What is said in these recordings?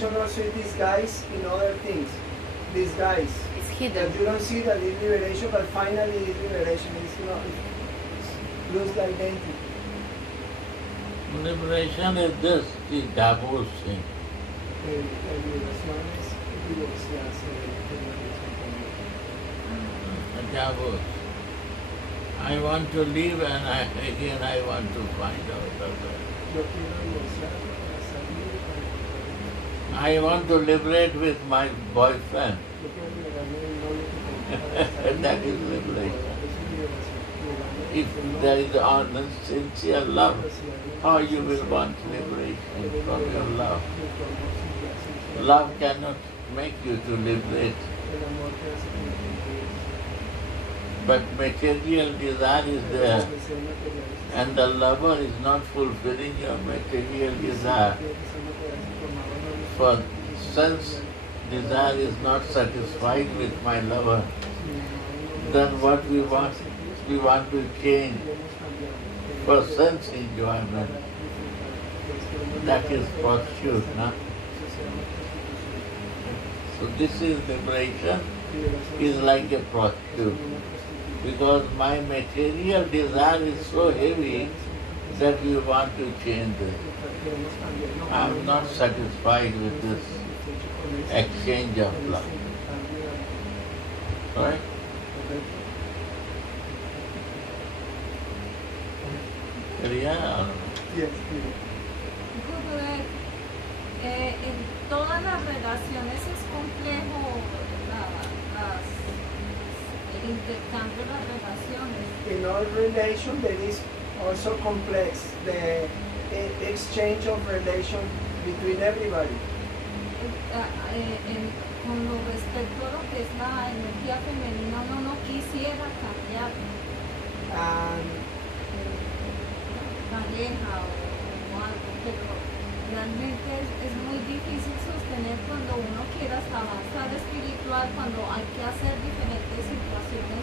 liberation also is disguised in other things. Disguise. It's hidden. That you don't see that it's liberation, but finally it's liberation. It's not. It's lose the identity. Liberation is this, the divorce thing. La liberación es divorciarse A divorce. I want to leave and again I want to find out of it. Yo quiero divorciarme para salir y para I want to liberate with my boyfriend. yo quiero liberarme del novio que tengo para salir. That is liberation. If there is honest, sincere love, how you will want liberation from your love? Love cannot make you to liberate. But material desire is there, and the lover is not fulfilling your material desire. For sense desire is not satisfied with my lover. Then what we want to change for sense enjoyment. That is pursuit, no? So this is liberation, is like a prostitute. Because my material desire is so heavy that we want to change it. I am not satisfied with this exchange of love. Right? Yeah. Yes, Gurudev, en todas las relaciones es complejo el intercambio de las relaciones. in all relation there is also complex the exchange of relation between everybody. Con lo respecto a lo que es la energía femenina, uno no quisiera cambiar And pareja o algo, pero realmente es muy difícil sostener cuando uno quiere hasta avanzar espiritual, cuando hay que hacer diferentes situaciones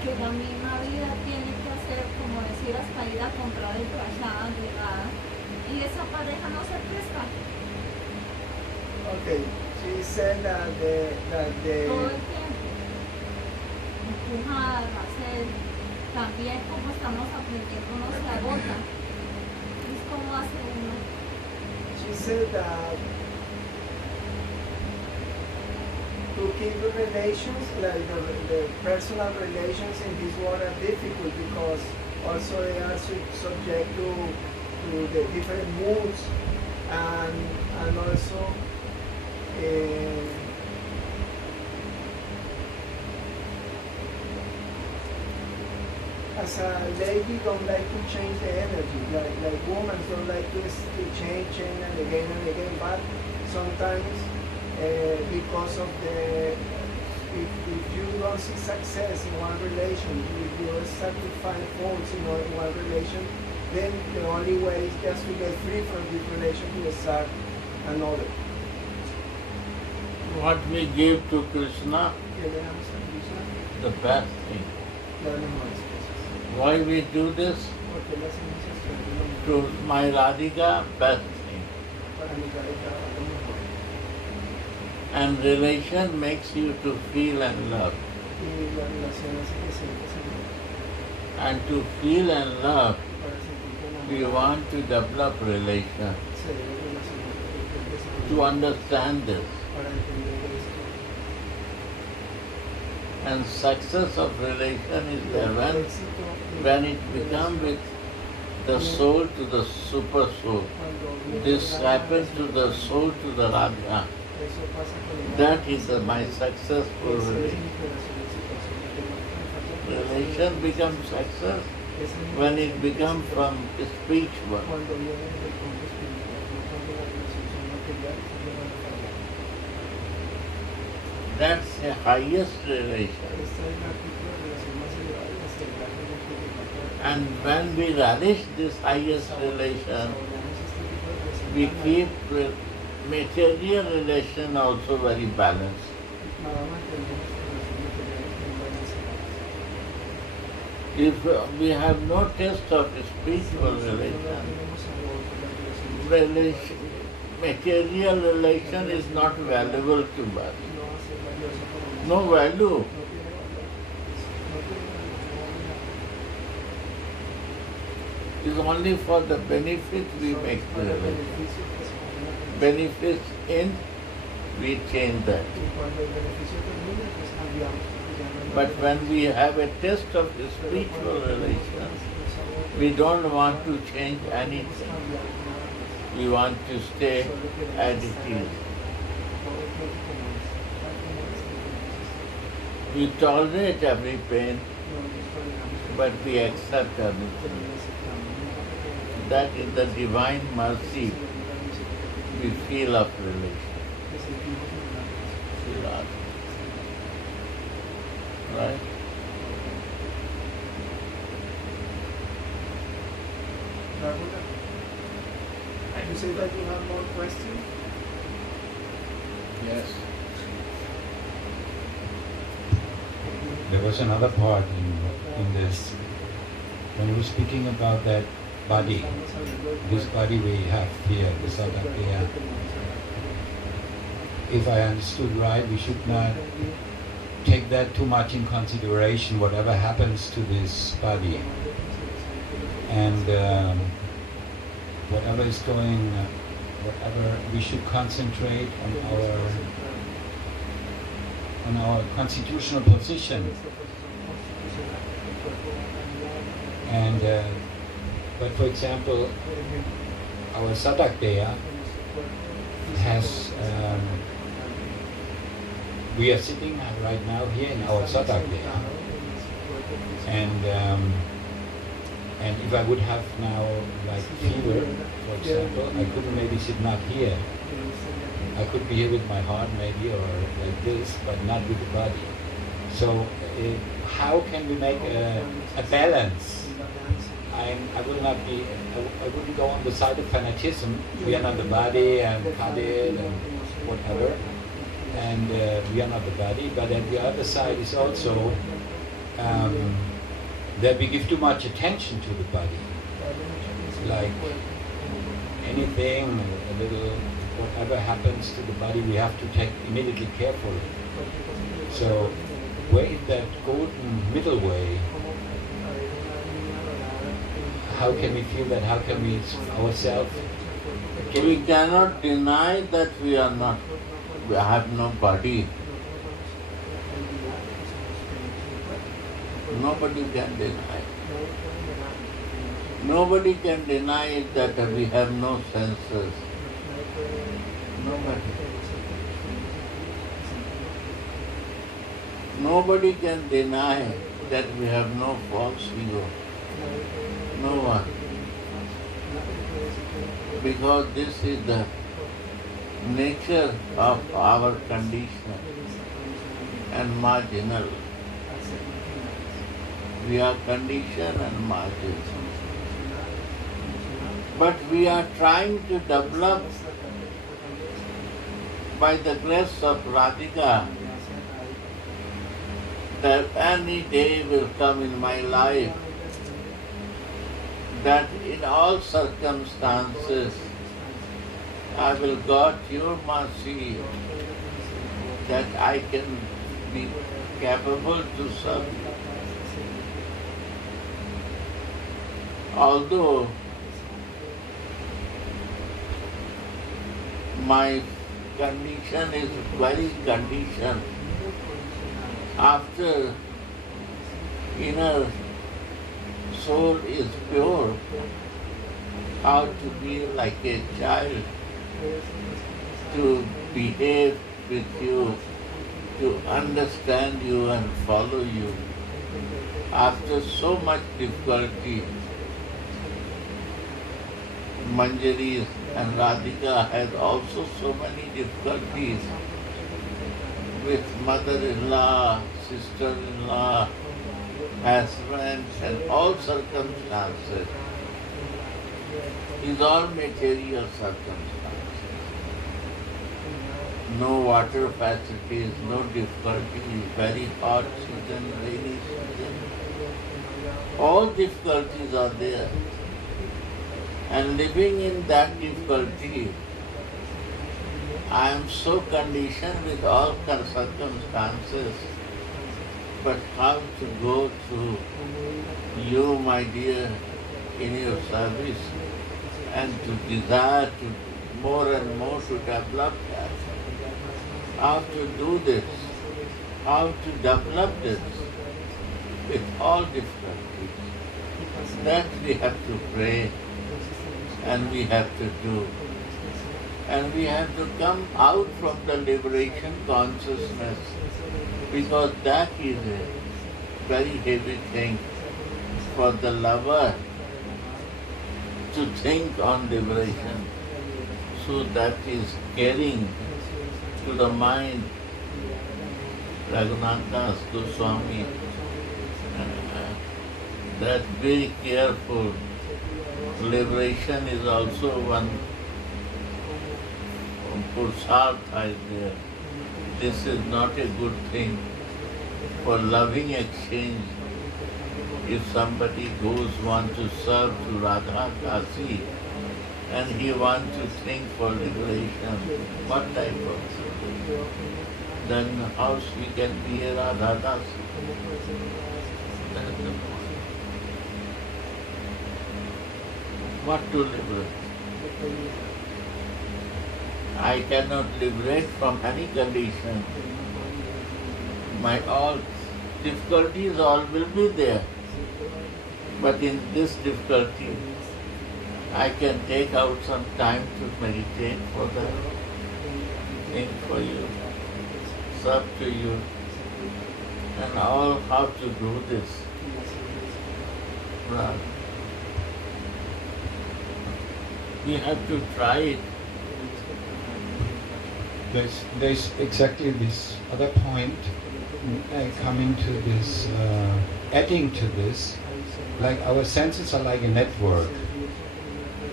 que la misma vida tiene que hacer, como decir, hasta ir a comprar el prashad, llegar, y esa pareja no se presta okay, she said that todo el tiempo. Empujar, hacer, también como estamos aprendiendo uno se agota. Es como hace uno. she said that to keep the relations, like the personal relations in this world are difficult because also they are subject to the different moods and also as a lady don't like to change the energy, like women don't like to change and again, but sometimes because of if you don't see success in one relation, if you start to find faults in one relation, then the only way is just to get free from this relation to start another. What we give to Krishna, ¿Qué le damos a Krishna? the best thing. Le damos más cosas. Why we do this? Porque le hacemos eso, es lo mejor. To my Radhika, best thing. Para mi cabeza, lo mejor. And relation makes you to feel and love. Y la relación hace que sientas amor. And to feel and love, Para sentirte we enamorado, want to develop relation. se debe relacionar con el desarrollo. To understand this. Para entender esto. And success of relation is there when it becomes with the soul to the super soul. This happens to the soul to the Radha. That is my successful relation. Relation becomes success when it becomes from spiritual. That's the highest relation. And when we relish this highest relation, we keep material relation also very balanced. If we have no taste of spiritual relation, material relation is not valuable to us. No value. It's only for the benefit we make the relation. Benefits in, we change that. But when we have a test of the spiritual relations, we don't want to change anything. We want to stay as it is. We tolerate every pain, but we accept everything. That is the divine mercy we feel of relation. Feel of. Right? You say that you have more questions? Yes. There was another part in this, when you were speaking about that body, this body we have here, the Sadhakya. If I understood right, we should not take that too much in consideration, whatever happens to this body. And whatever is going, whatever, we should concentrate on our constitutional position. And but for example, our Sadhakya has, we are sitting right now here in our Sadhakya, and if I would have now like fever, for example, I couldn't maybe sit not here. I could be here with my heart maybe, or like this, but not with the body. So how can we make a balance? I will not be, I wouldn't go on the side of fanatism. We are not the body and Kadil and whatever, and we are not the body. But at the other side is also that we give too much attention to the body. Like anything, a little, whatever happens to the body, we have to take immediately carefully. So where is that golden middle way? How can we feel that? How can we ourselves? We cannot deny that we are not, we have no body. Nobody can deny. Nobody can deny that we have no senses. Nobody. Nobody can deny that we have no false ego. No one. Because this is the nature of our condition and marginal. We are conditioned and marginal. But we are trying to develop, by the grace of Radhika, that any day will come in my life that in all circumstances I will got your mercy that I can be capable to serve you. Although my condition is very conditioned, after inner soul is pure, how to be like a child, to behave with you, to understand you and follow you. After so much difficulty, Manjari and Radhika has also so many difficulties with mother-in-law, sister-in-law, husbands, and all circumstances. These are material circumstances. No water facilities, no difficulties, very hot season, rainy season. All difficulties are there. And living in that difficulty, I am so conditioned with all circumstances, but how to go through you, my dear, in your service, and to desire to more and more to develop that. How to do this, how to develop this with all difficulties. That we have to pray and we have to do. And we have to come out from the liberation consciousness, because that is a very heavy thing for the lover to think on liberation. So that is carrying to the mind. Raghunath Das Goswami, that very careful. Liberation is also one purusartha is there. This is not a good thing for loving exchange. If somebody wants to serve to Radha Kasi and he wants to think for liberation, what type of? Then how she can be a Radha Dasi? That's the point. What to liberate? I cannot liberate from any condition. My all difficulties all will be there. But in this difficulty, I can take out some time to meditate for that, think for you, serve to you, and all how to do this. Right. We have to try it. There's exactly this other point coming to this, adding to this, like our senses are like a network.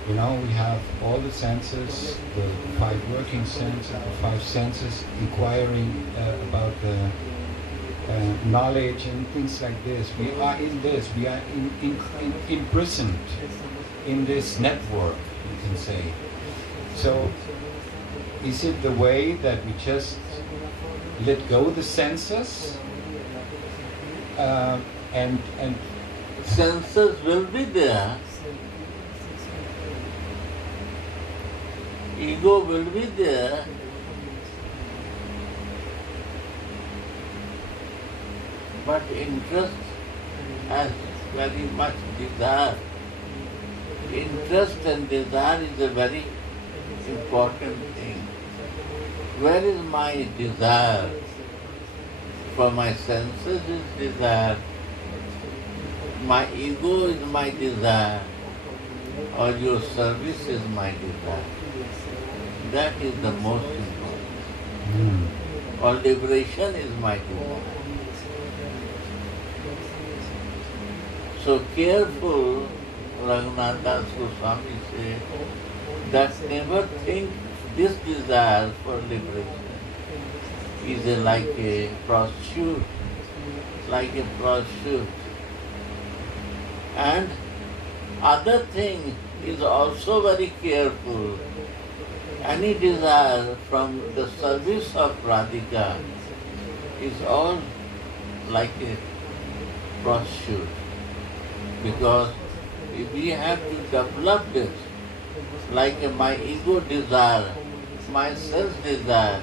You know, we have all the senses, the 5 working senses, the 5 senses inquiring about the knowledge and things like this. We are in this, we are imprisoned in this network, you can say. So, is it the way that we just let go the senses and senses will be there, ego will be there, but interest has very much desire. Interest and desire is a very important thing. Where is my desire? For my senses is desire, my ego is my desire, or your service is my desire. That is the most important. Or liberation is my desire. So careful, Raghunath Das Goswami said, that never think this desire for liberation is like a prostitute, And other thing is also very careful. Any desire from the service of Radhika is all like a prostitute. Because we have to develop this, like my ego desire, my sense desire,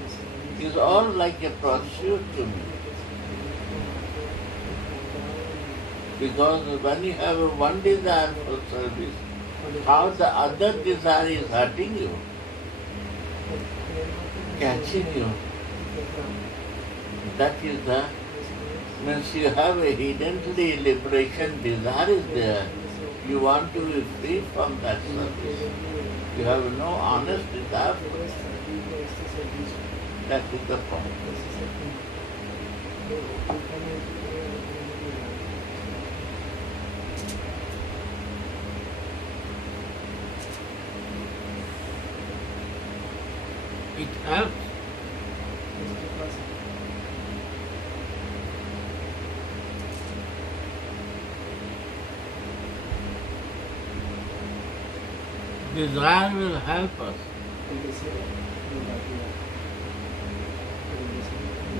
is all like a prostitute to me. Because when you have one desire for service, how the other desire is hurting you, catching you. That is the, means you have a hiddenly liberation desire is there. You want to be free from that service. You have no honest desire for it. That is the point. It helps. Desire will help us.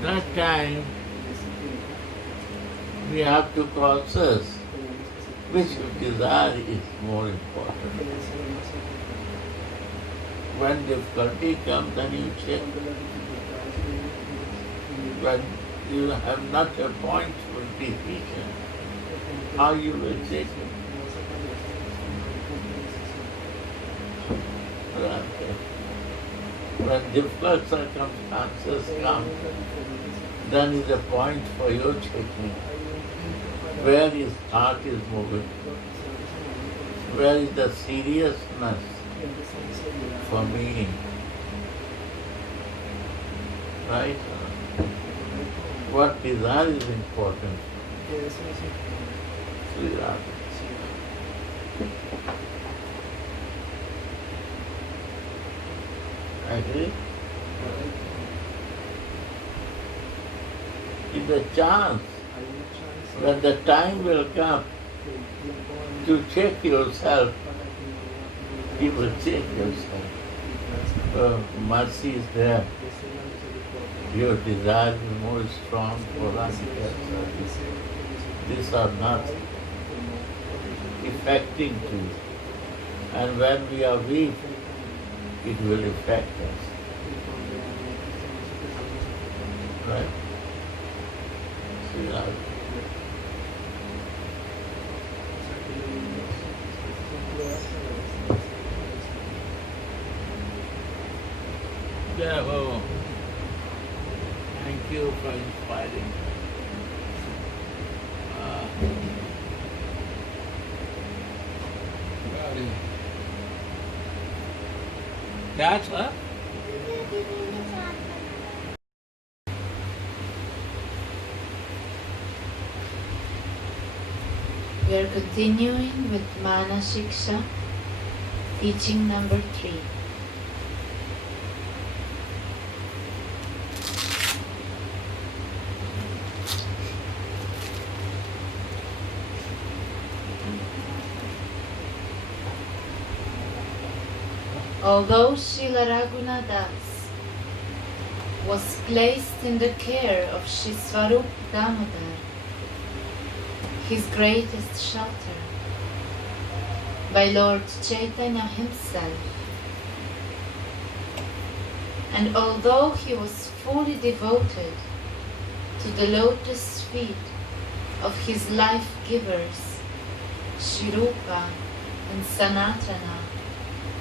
that time we have to process which desire is more important. When difficulty comes, then you check. When you have not a point for decision, how you will take it. When difficult circumstances come, then is a point for your checking. Where his heart is moving? Where is the seriousness for me? Right? What desire is important? Sri Radha. Agree? If the chance, when the time will come to check yourself, you will check yourself. Mercy is there. Your desire is more strong for us. These are not affecting to you. And when we are weak, it will affect us. Right? See that? Yeah, well, thank you for inspiring. That's what? We are continuing with Manah Siksa, teaching number 3. Although Srila Raghunatha Das was placed in the care of Shri Swarup Damodar, his greatest shelter, by Lord Chaitanya himself, and although he was fully devoted to the lotus feet of his life-givers, Shri Rupa and Sanatana,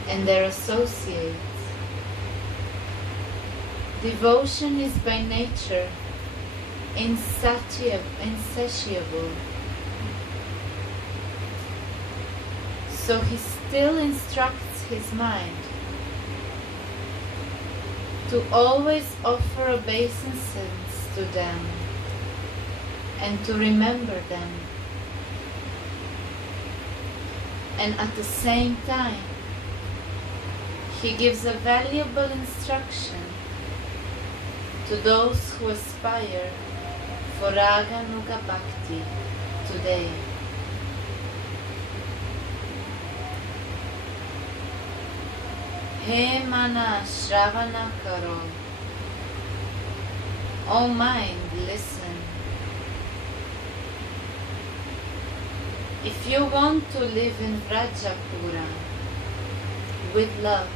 and their associates, devotion is by nature insatiable. So he still instructs his mind to always offer obeisances to them and to remember them, and at the same time he gives a valuable instruction to those who aspire for Raga Nuga Bhakti today. He Mana Shravana Karo. O mind, listen. If you want to live in Vrajapura with love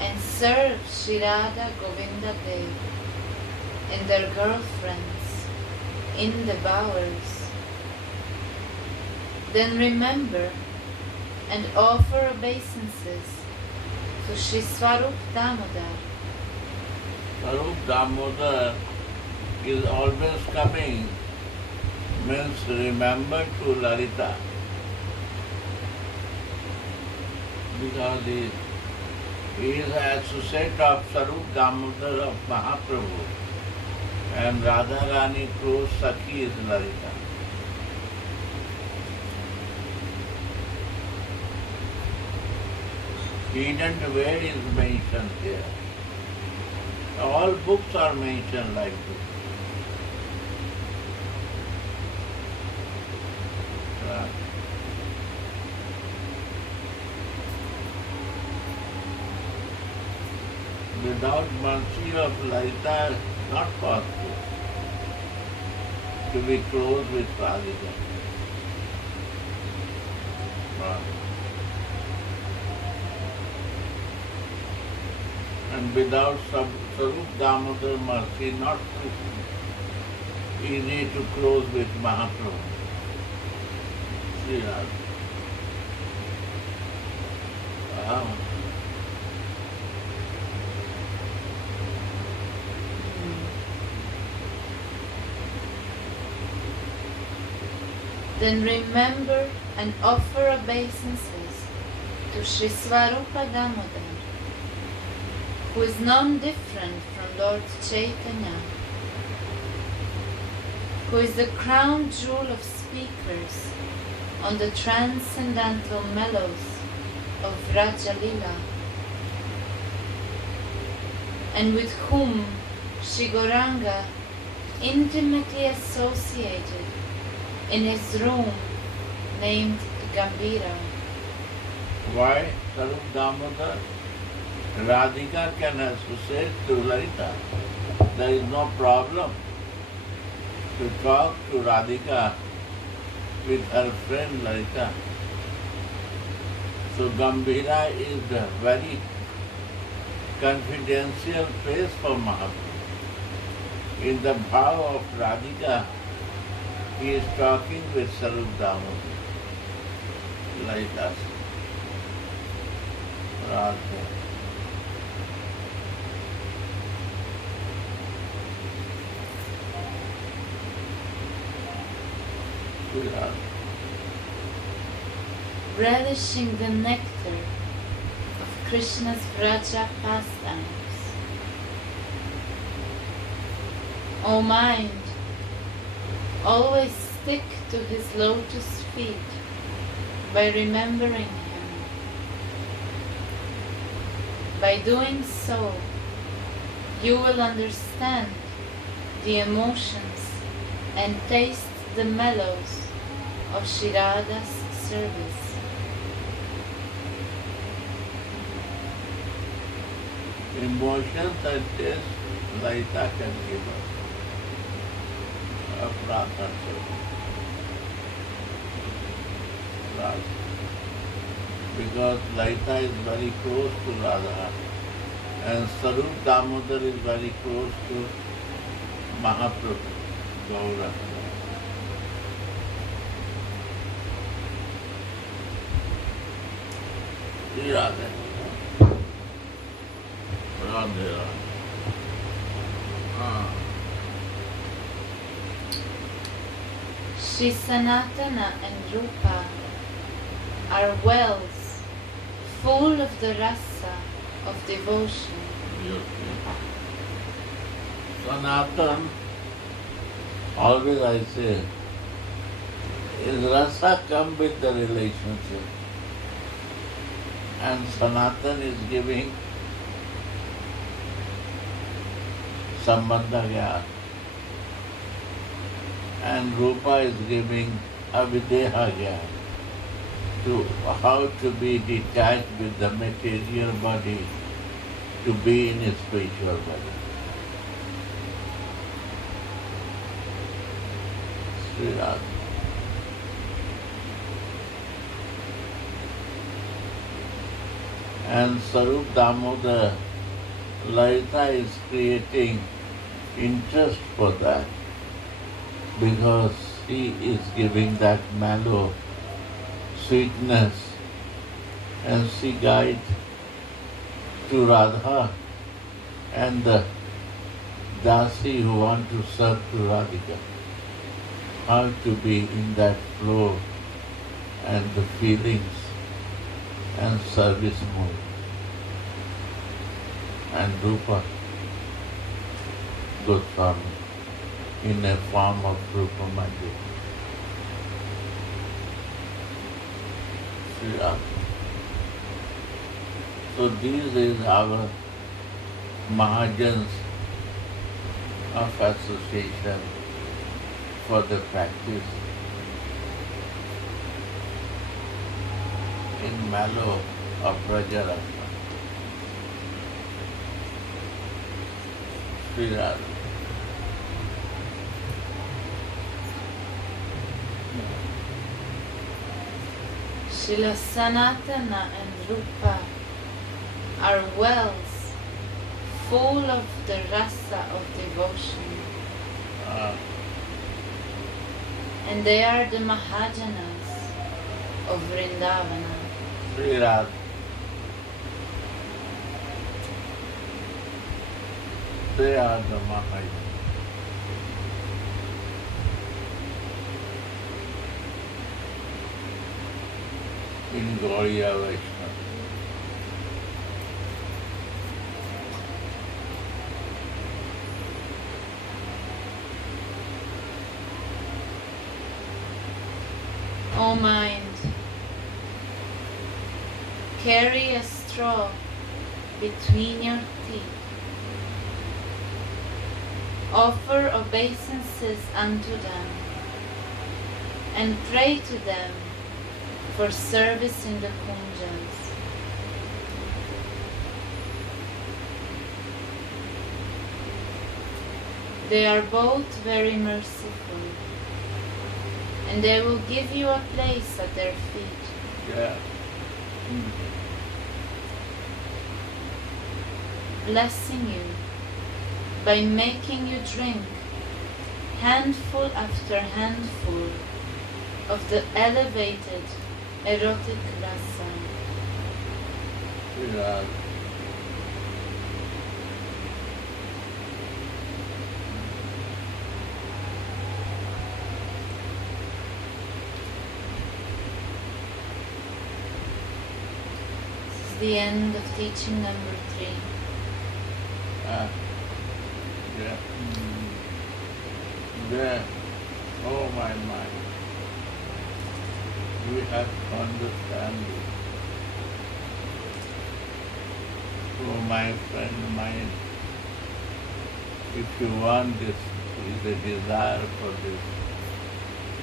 and serve Shri Radha Govinda Dev and their girlfriends in the bowers, then remember and offer obeisances to Shri Swarup Damodar. Swarup Damodar is always coming, means remember to Lalita. Because he is associate of Swarup Damodar of Mahaprabhu, and Radharani close Sakhi is Lalita. Hidden where is mentioned here. All books are mentioned like this. Without mercy of Lalita, not possible to be close with Radhika. And without Sarup Damodar mercy, not easy to close with Mahaprabhu. Sri Radha. Wow. Then remember and offer obeisances to Sri Swarupa Damodar, who is none different from Lord Chaitanya, who is the crown jewel of speakers on the transcendental mellows of Raja Lila, and with whom Sri Gauranga intimately associated in his room named Gambira. Why Sarup Damodar? Radhika can associate to Lalita. There is no problem to talk to Radhika with her friend Lalita. So Gambira is the very confidential place for Mahaprabhu. In the bhav of Radhika, he is talking with Sarup Damodar, like us. Radha. Relishing the nectar of Krishna's Vraja pastimes. O mind, always stick to his lotus feet by remembering him. By doing so, you will understand the emotions and taste the mellows of Shri Radha's service. Emotions and taste Lalita can give us. Of Radha service. Because Lalita is very close to Radha and Sarup Damodar is very close to Mahaprabhu, Gaura. Sri Radha. Radha. Shri Sanatana and Rupa are wells full of the rasa of devotion. Sanatan, always I say, is rasa come with the relationship. And Sanatan is giving sambandha gyan. And Rupa is giving avideha gyan, to how to be detached with the material body, to be in a spiritual body. Sri Radha. And Sarup Damodar, Lalita is creating interest for that, because he is giving that mellow sweetness and she guides to Radha and the Dasi who want to serve to Radhika, how to be in that flow and the feelings and service mode. And Rupa Goswami in a form of Rupa Magic. Sri Radha. So this is our Mahajans of association for the practice in mellow of Rajarasa. Sri Radha. Srila Sanatana and Rupa are wells full of the rasa of devotion. And they are the Mahajanas of Vrindavana. Sri Radha. They are the Mahajanas. In Gaudiya Vaishnava. O mind, carry a straw between your teeth. Offer obeisances unto them, and pray to them for service in the kunjas. They are both very merciful, and they will give you a place at their feet. Yeah. Blessing you by making you drink handful after handful of the elevated erotic rasa. Sri Radha. This is the end of teaching number 3. Yeah. There, oh my mind, we have to understand this. Oh my friend mind, if you want this, is a desire for this,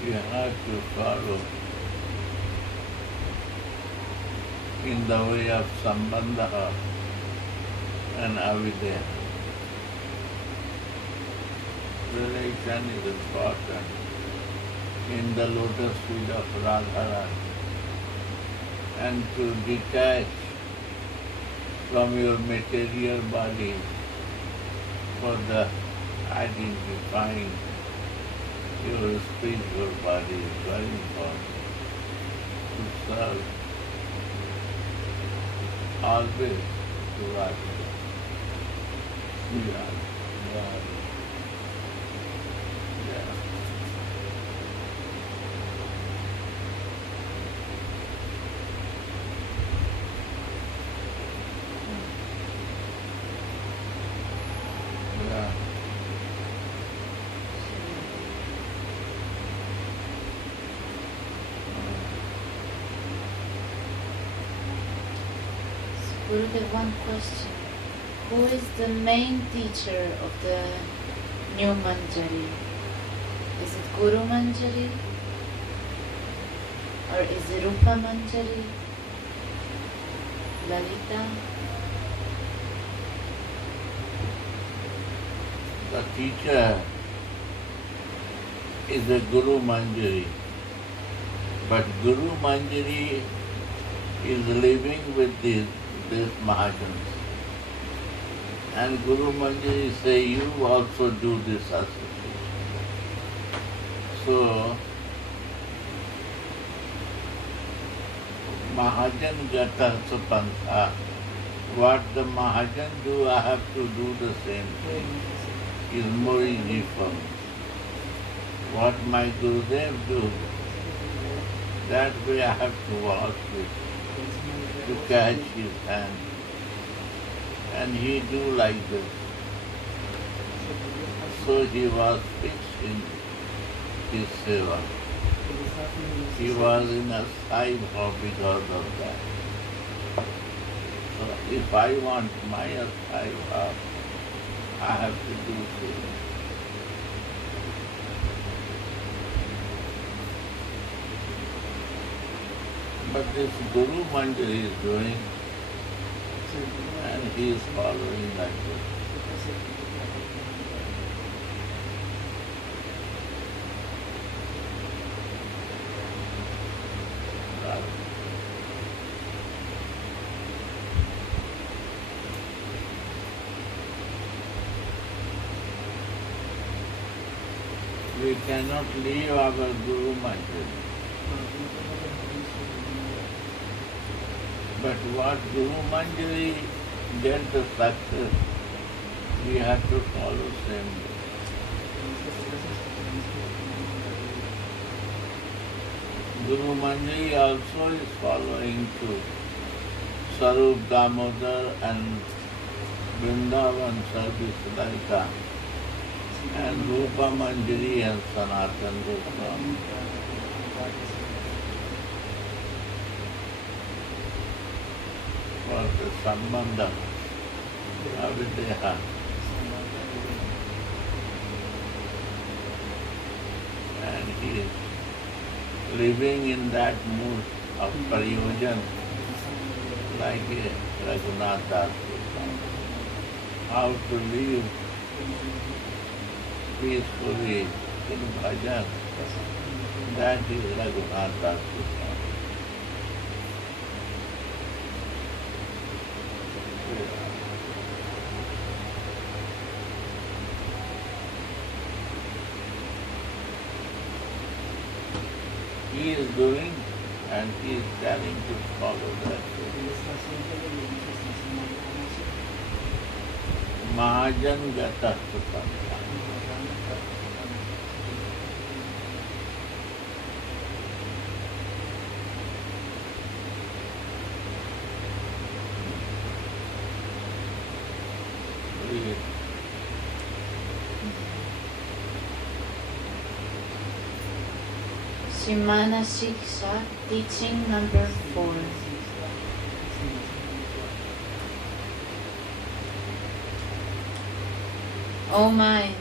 you have to follow in the way of sambandha and avidya. Relation is important in the lotus feet of Radharani, and to detach from your material body for the identifying your spiritual body is very important. To serve always to Radha. Yeah. Gurudev, one question. Who is the main teacher of the new Manjari? Is it Guru Manjari? Or is it Rupa Manjari? Lalita? The teacher is a Guru Manjari, but Guru Manjari is living with these Mahajans. And Guru Manjari say, you also do this association. So, Mahajan Gata Sapantha, what the Mahajan do, I have to do the same thing. Is more easy for me. What my Gurudev do, that way I have to walk with, to catch his hand. And he do like this. So he was fixed in his seva. He was in a side because of that. So if I want my seva, I have to do so. But this Guru Manjari is doing, and he is following like this. We cannot leave our Guru Mandir. But what Guru Manjari get the success, we have to follow same way. Guru Manjari also is following to Sarup Damodar and Vrindavan service Lalita and Rupa Manjari and Sanatan Goswami. For the Sambandha, Avideha. And he is living in that mood of Pariyojan like a Raghunath Das. How to live peacefully in bhajan, that is Raghunath Das. He is doing and he is telling to follow that. Mahajan Gata Sutanta. Manah Siksa, teaching number 4. O mind,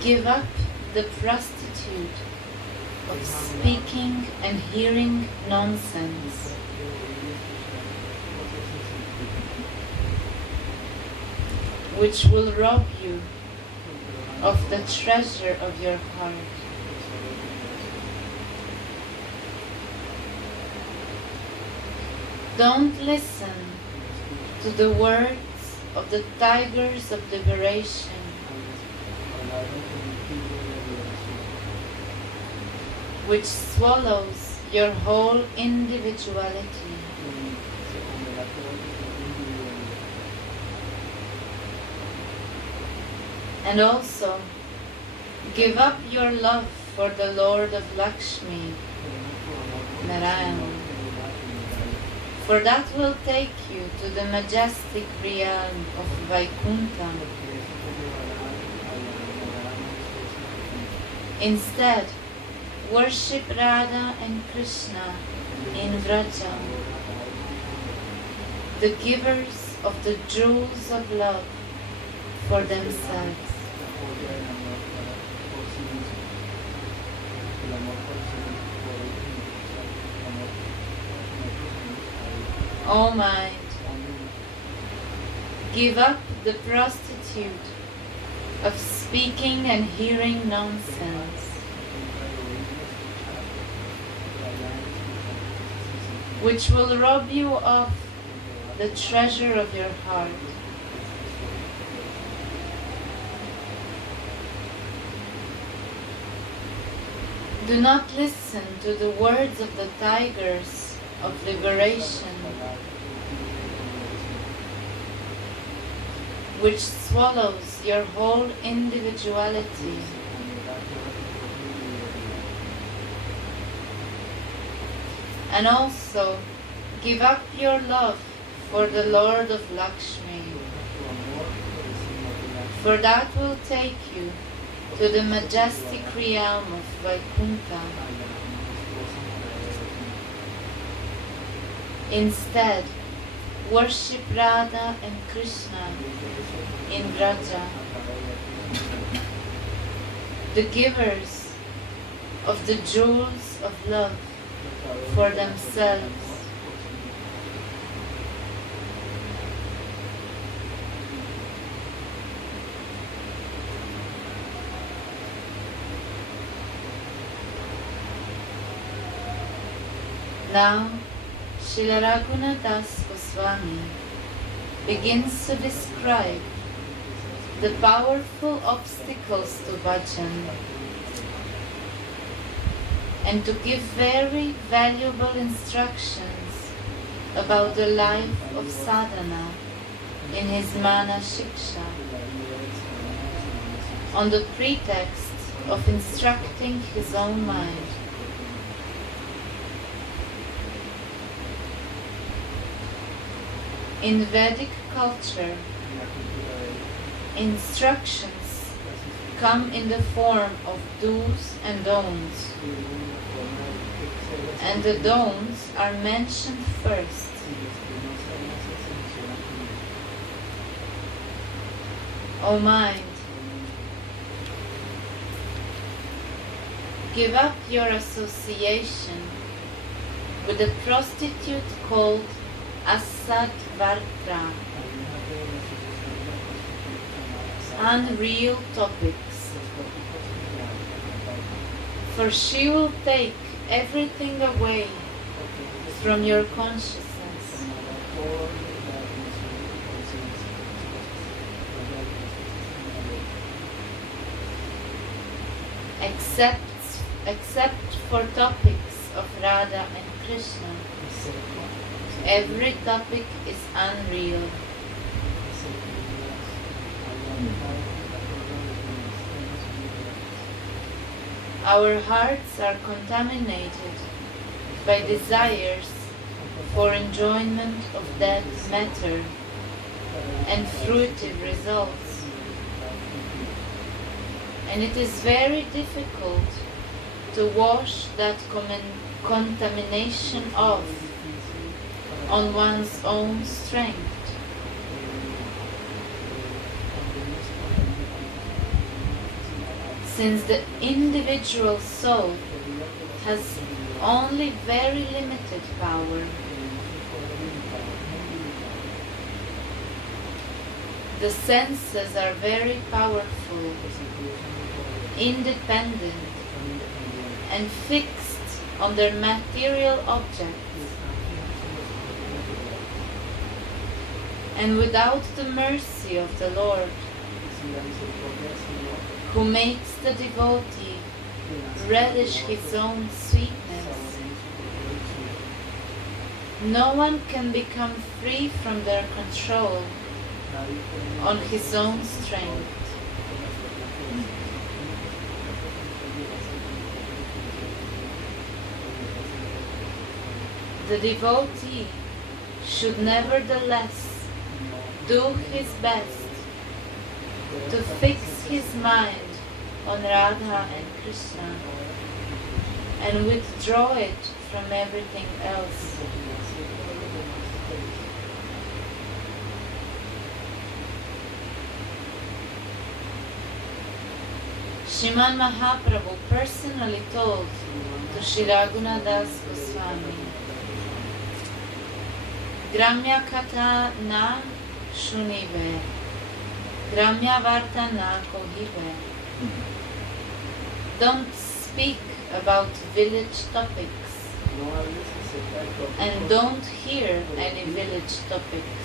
give up the prostitute of speaking and hearing nonsense, which will rob you of the treasure of your heart. Don't listen to the words of the tigers of liberation, which swallows your whole individuality. And also, give up your love for the Lord of Lakshmi, Narayan, for that will take you to the majestic realm of Vaikuntha. Instead, worship Radha and Krishna in Vraja, the givers of the jewels of love for themselves. O mind, give up the prostitute of speaking and hearing nonsense, which will rob you of the treasure of your heart. Do not listen to the words of the tigers of liberation, which swallows your whole individuality. And also, give up your love for the Lord of Lakshmi, for that will take you to the majestic realm of Vaikuntha. Instead, worship Radha and Krishna in Vraja, the givers of the jewels of love for themselves. Now, Srila Raghunath Das Goswami begins to describe the powerful obstacles to bhajan, and to give very valuable instructions about the life of sadhana in his Manah Siksa, on the pretext of instructing his own mind. In Vedic culture, instructions come in the form of do's and don'ts, and the don'ts are mentioned first. O mind, give up your association with a prostitute called Asadvartra, unreal topics, for she will take everything away from your consciousness. Except for topics of Radha and Krishna, every topic is unreal. Our hearts are contaminated by desires for enjoyment of that matter and fruitive results. And it is very difficult to wash that contamination off on one's own strength. Since the individual soul has only very limited power, the senses are very powerful, independent, and fixed on their material objects. And without the mercy of the Lord, who makes the devotee relish his own sweetness, no one can become free from their control on his own strength. The devotee should nevertheless do his best to fix his mind on Radha and Krishna and withdraw it from everything else. Sriman Mahaprabhu personally told to Shri Raghunath Das Goswami, Gramya Katha na shunive, Gramya Varta na kohive. Don't speak about village topics, and don't hear any village topics.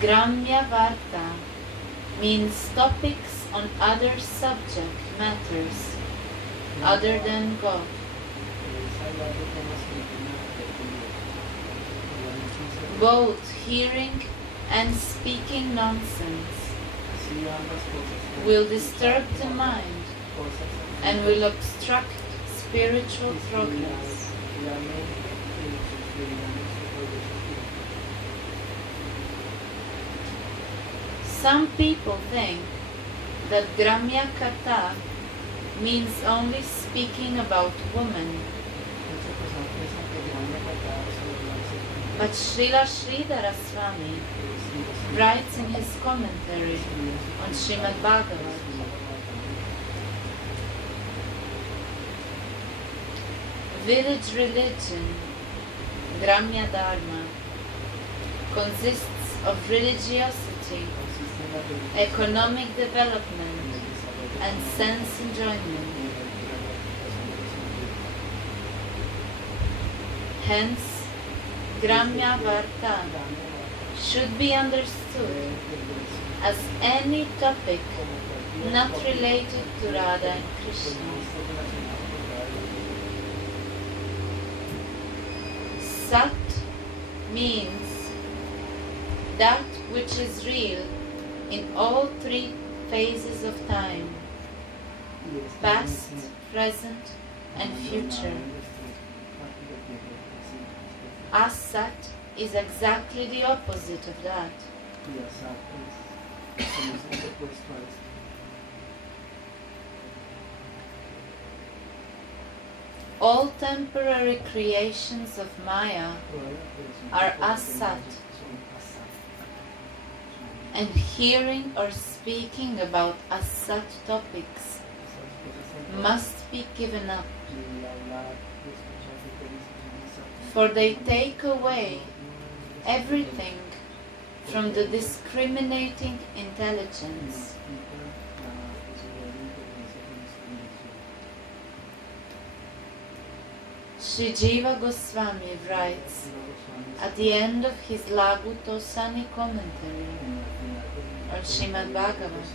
Gramya Varta means topics on other subject matters other than God. Both hearing and speaking nonsense will disturb the mind and will obstruct spiritual progress. Some people think that Gramya Katha means only speaking about women. But Srila Sridhara Swami writes in his commentary on Srimad Bhagavat, village religion, Gramya Dharma, consists of religiosity, economic development, and sense enjoyment. Hence, Gramya Varta should be understood as any topic not related to Radha and Krishna. Sat means that which is real in all three phases of time: past, present, and future. Asat is exactly the opposite of that. All temporary creations of Maya are asat, and hearing or speaking about asat topics must be given up, for they take away everything from the discriminating intelligence. Sri Jiva Goswami writes at the end of his Laghu Tosani commentary on Srimad Bhagavat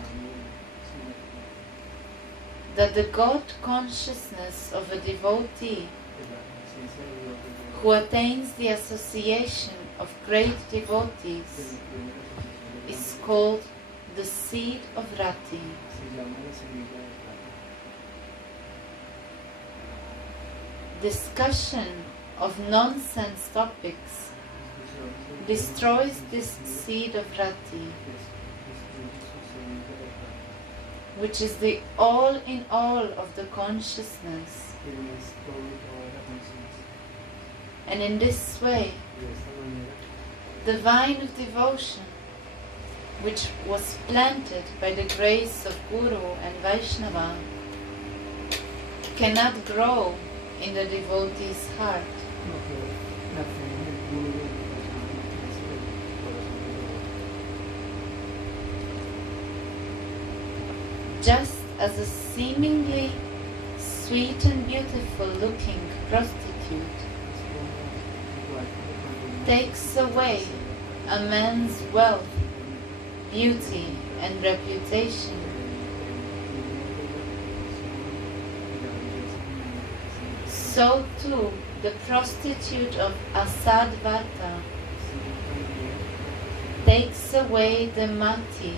that the God consciousness of a devotee who attains the association of great devotees is called the seed of Rati. Discussion of nonsense topics destroys this seed of Rati, which is the all in all of the consciousness. And in this way, the vine of devotion, which was planted by the grace of Guru and Vaishnava, cannot grow in the devotee's heart. Just as a seemingly sweet and beautiful looking prostitute takes away a man's wealth, beauty and reputation, so too the prostitute of Asadvarta takes away the mati,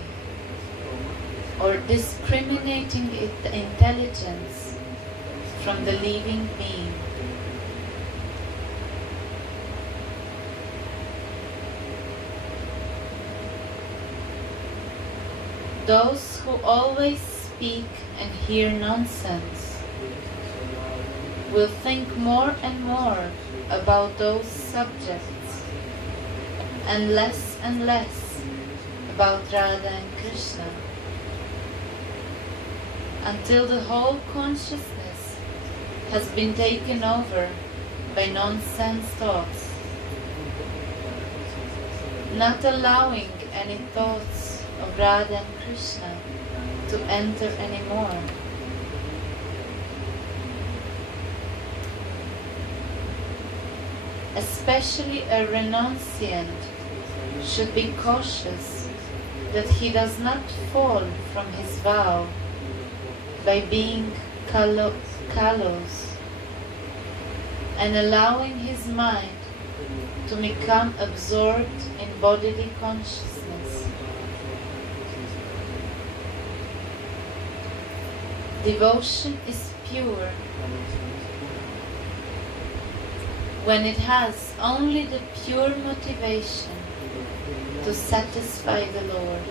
or discriminating intelligence, from the living being. Those who always speak and hear nonsense will think more and more about those subjects and less about Radha and Krishna, until the whole consciousness has been taken over by nonsense thoughts, not allowing any thoughts of Radha and Krishna to enter anymore. Especially a renunciant should be cautious that he does not fall from his vow by being callous and allowing his mind to become absorbed in bodily consciousness. Devotion is pure when it has only the pure motivation to satisfy the Lord.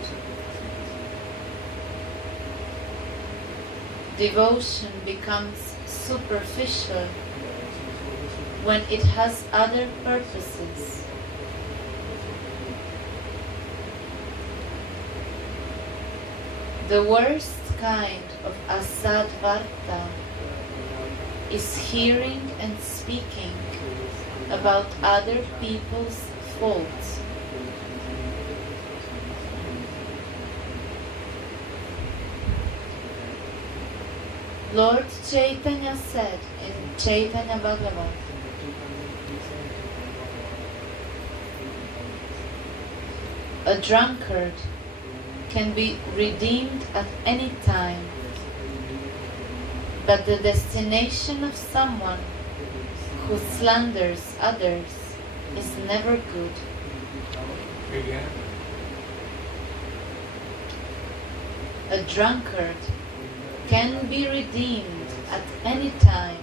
Devotion becomes superficial when it has other purposes. The worst kind of asadvarta is hearing and speaking about other people's faults. Lord Chaitanya said in Chaitanya Bhagavat A drunkard can be redeemed at any time, but the destination of someone who slanders others is never good. Again. A drunkard can be redeemed at any time,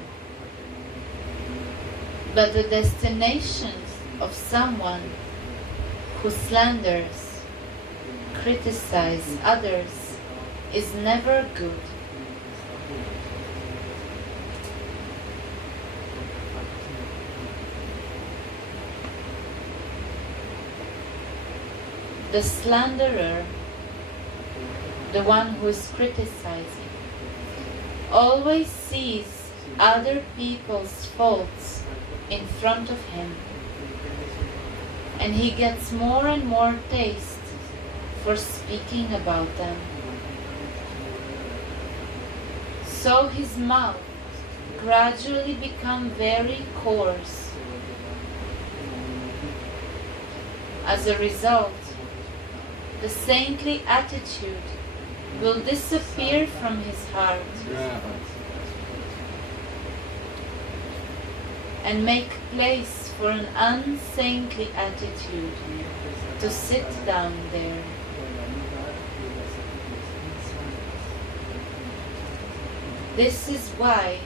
but the destination of someone who slanders, criticizes others is never good. The slanderer, the one who is criticizing, always sees other people's faults in front of him, and he gets more and more taste for speaking about them. So his mouth gradually becomes very coarse. As a result, the saintly attitude will disappear from his heart and make place for an unsaintly attitude to sit down there. This is why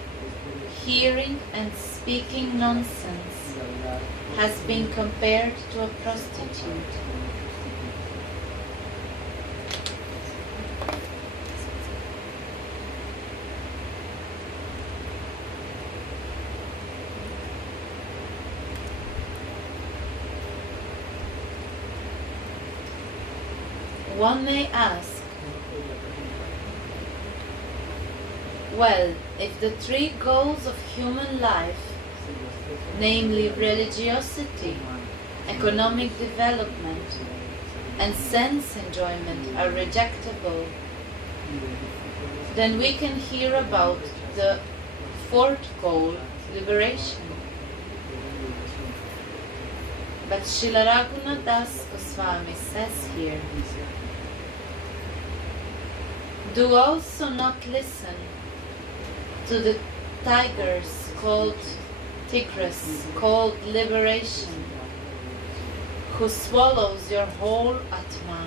hearing and speaking nonsense has been compared to a prostitute. One may ask, well, if the three goals of human life, namely religiosity, economic development, and sense enjoyment are rejectable, then we can hear about the fourth goal, liberation. But Srila Raghunath Das Goswami says here, do also not listen to the tigers called liberation, who swallows your whole Atma.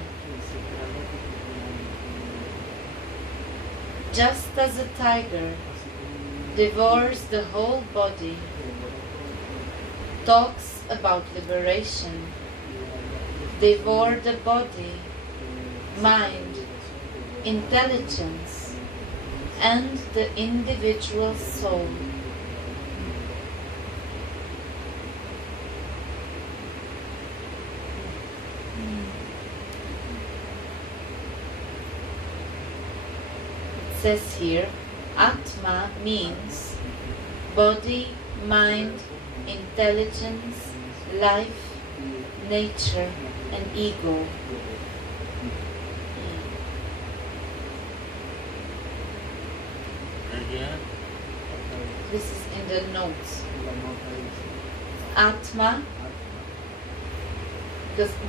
Just as a tiger devours the whole body, talks about liberation, devour the body, mind, intelligence, and the individual soul. It says here, Atma means body, mind, intelligence, life, nature, and ego. Again. This is in the notes. Atma,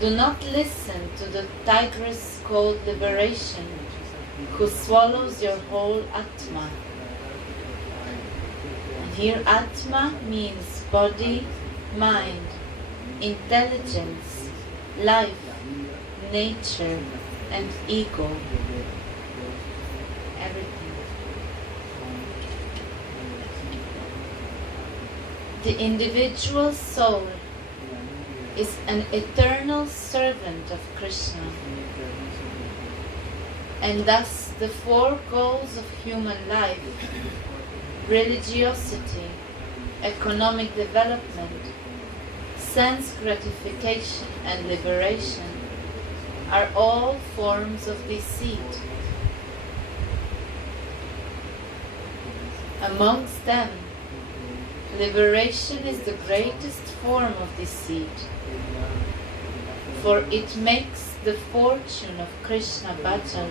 do not listen to the tigress called liberation, who swallows your whole Atma. And here Atma means body, mind, intelligence, life, nature, and ego. Everything. The individual soul is an eternal servant of Krishna, and thus the four goals of human life, religiosity, economic development, sense gratification, and liberation, are all forms of deceit. Amongst them, liberation is the greatest form of deceit, for it makes the fortune of Krishna bhajan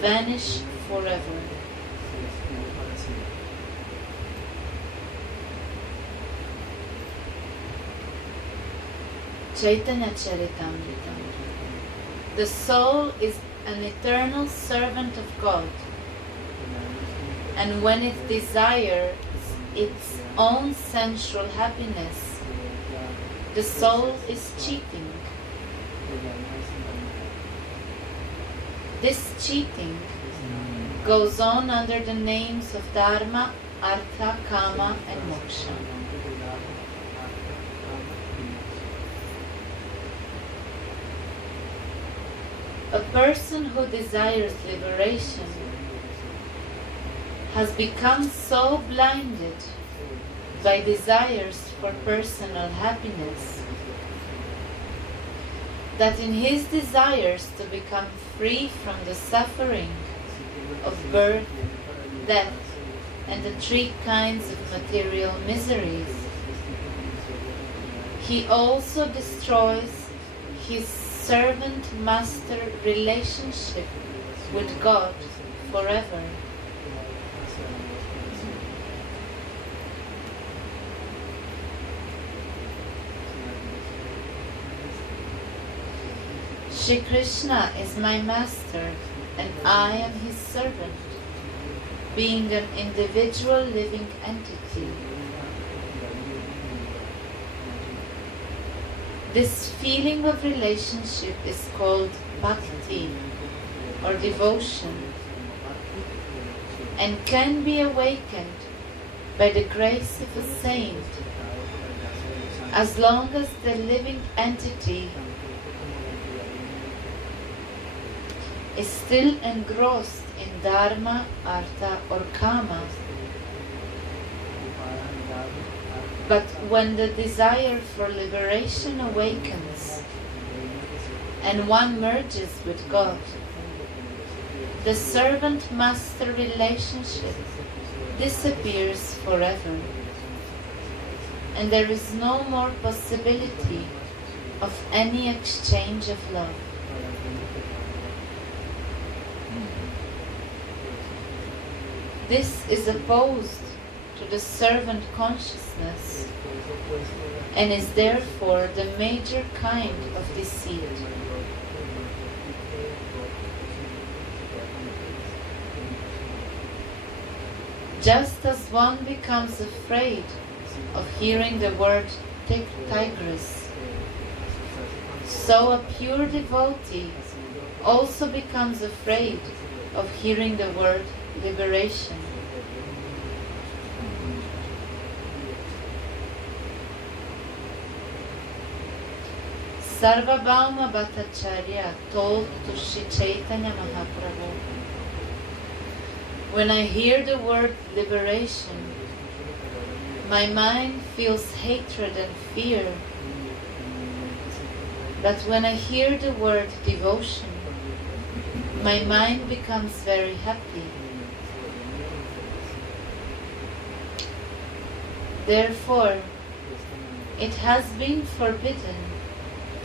vanish forever. Chaitanya Charitamrita The soul is an eternal servant of God, and when it desires its own sensual happiness, the soul is cheating. This cheating goes on under the names of Dharma, Artha, Kama, and Moksha. A person who desires liberation has become so blinded by desires for personal happiness that in his desires to become free from the suffering of birth, death, and the three kinds of material miseries, he also destroys his servant-master relationship with God forever. Shri Krishna is my master and I am his servant, being an individual living entity. This feeling of relationship is called bhakti or devotion and can be awakened by the grace of a saint as long as the living entity is still engrossed in Dharma, Artha or Kama. But when the desire for liberation awakens and one merges with God, the servant-master relationship disappears forever, and there is no more possibility of any exchange of love. This is opposed to the servant consciousness and is therefore the major kind of deceit. Just as one becomes afraid of hearing the word tigress, so a pure devotee also becomes afraid of hearing the word liberation. Sarvabhauma Bhattacharya told to Sri Chaitanya Mahaprabhu, when I hear the word liberation, my mind feels hatred and fear. But when I hear the word devotion, my mind becomes very happy. Therefore, it has been forbidden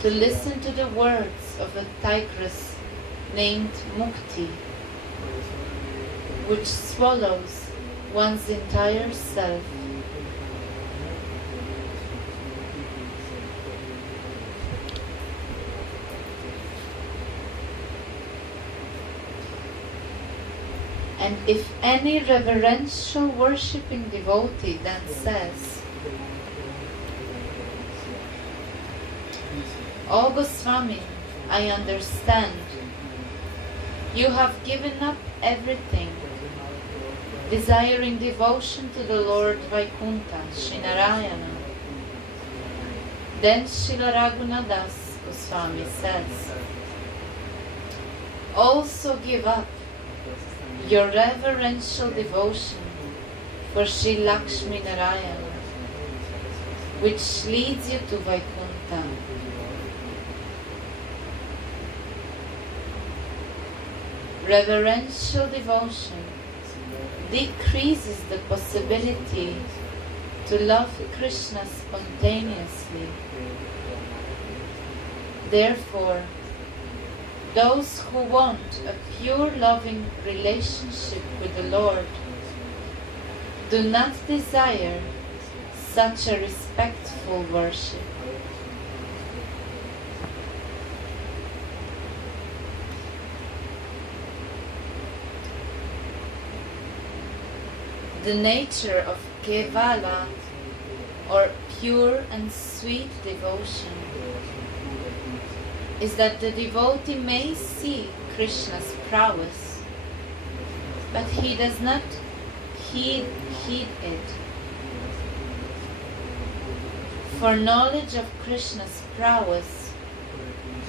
to listen to the words of a tigress named Mukti, which swallows one's entire self. And if any reverential worshipping devotee then says, "O Goswami, I understand. You have given up everything, desiring devotion to the Lord Vaikuntha, Sri Narayana." Then Srila Raghunadas Goswami says, "Also give up your reverential devotion for Sri Lakshmi Narayana, which leads you to Vaikuntha. Reverential devotion decreases the possibility to love Krishna spontaneously. Therefore, those who want a pure loving relationship with the Lord do not desire such a respectful worship." The nature of Kevala, or pure and sweet devotion, is that the devotee may see Krishna's prowess, but he does not heed it. For knowledge of Krishna's prowess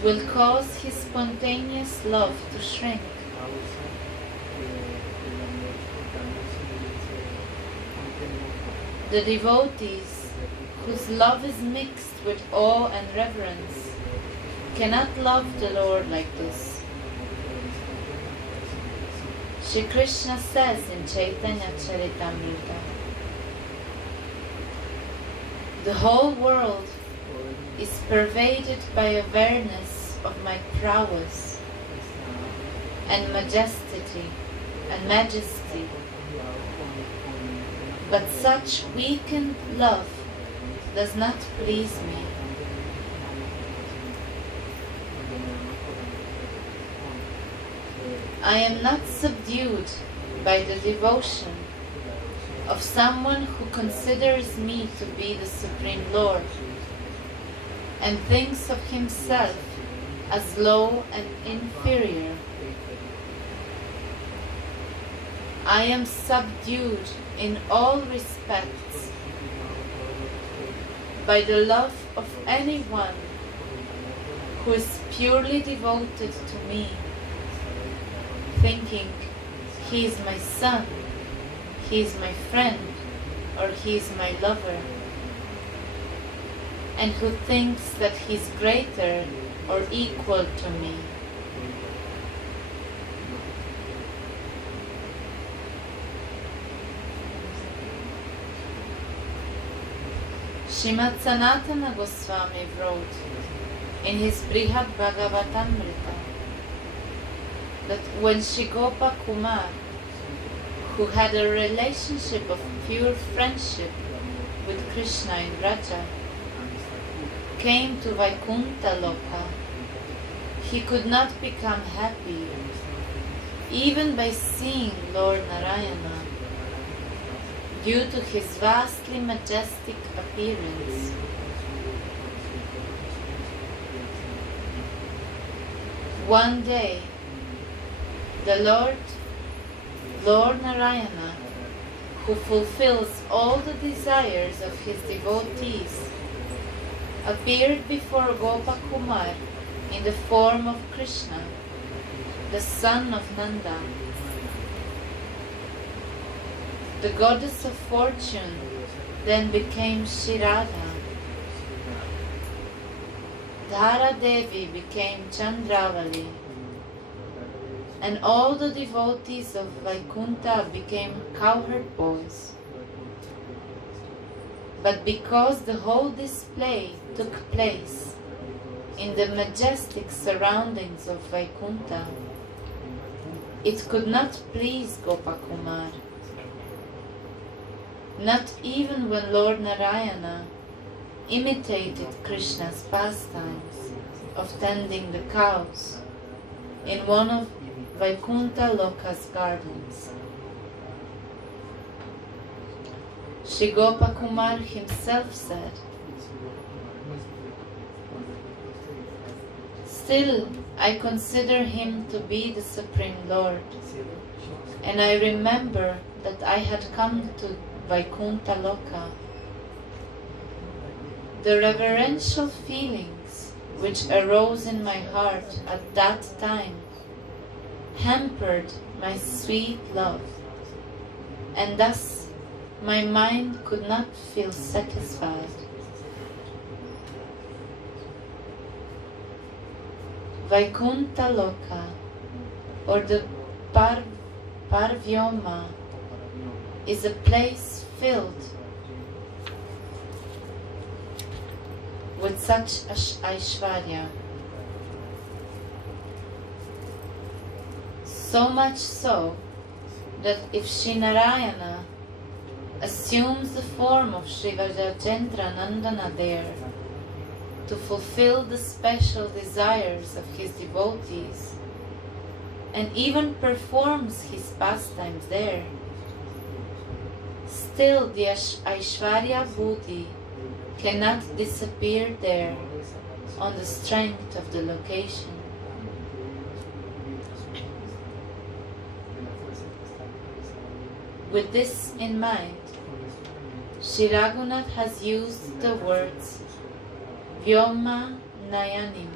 will cause his spontaneous love to shrink. The devotees whose love is mixed with awe and reverence cannot love the Lord like this. Shri Krishna says in Chaitanya Charitamrita, the whole world is pervaded by awareness of my prowess and majesty, but such weakened love does not please me. I am not subdued by the devotion of someone who considers me to be the Supreme Lord and thinks of himself as low and inferior. I am subdued in all respects by the love of anyone who is purely devoted to me, thinking he is my son, he is my friend, or he is my lover, and who thinks that he is greater or equal to me. Srimad Sanatana Goswami wrote in his Brihad Bhagavatamrita that when Shri Gopa Kumar, who had a relationship of pure friendship with Krishna in Vraja, came to Vaikuntha Loka, he could not become happy even by seeing Lord Narayana due to his vastly majestic appearance. One day, the Lord Narayana, who fulfills all the desires of his devotees, appeared before Gopakumar in the form of Krishna, the son of Nanda. The goddess of fortune then became Shri Radha. Dhara Devi became Chandravali, and all the devotees of Vaikuntha became cowherd boys. But because the whole display took place in the majestic surroundings of Vaikuntha, it could not please Gopakumar. Not even when Lord Narayana imitated Krishna's pastimes of tending the cows in one of Vaikuntha Loka's gardens. Shri Gopakumar himself said, "Still, I consider him to be the Supreme Lord, and I remember that I had come to Vaikuntha Loka. The reverential feelings which arose in my heart at that time hampered my sweet love, and thus my mind could not feel satisfied. Vaikuntha Loka, or the Parvyoma, is a place filled with such Aishwarya. So much so that if Shri Narayana assumes the form of Shri Vajrajendra Nandana there to fulfill the special desires of his devotees, and even performs his pastimes there, Still, the Aishwarya Buddhi cannot disappear there on the strength of the location. With this in mind, Sri Raghunath has used the words Vyoma Nayanim.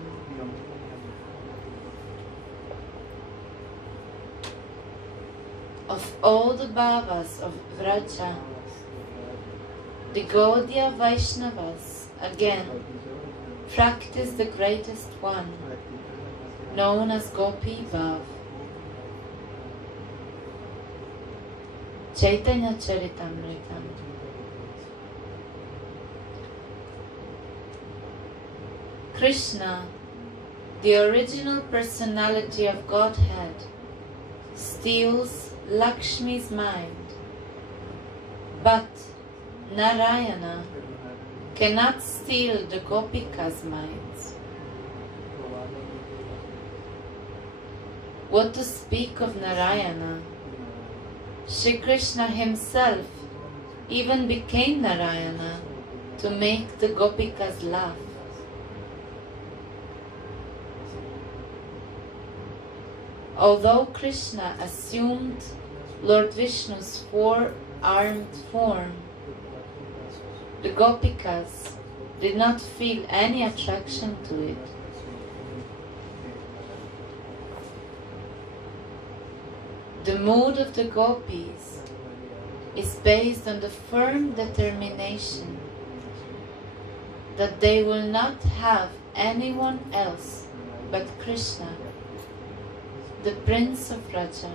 Of all the Bhavas of Vraja, the Gaudiya Vaishnavas again practice the greatest one, known as Gopi Bhav. Chaitanya Charitamrita. Krishna, the original personality of Godhead, steals Lakshmi's mind, but Narayana cannot steal the Gopika's minds. What to speak of Narayana? Shri Krishna himself even became Narayana to make the Gopikas laugh. Although Krishna assumed Lord Vishnu's four-armed form, the Gopikas did not feel any attraction to it. The mood of the Gopis is based on the firm determination that they will not have anyone else but Krishna, the Prince of Raja.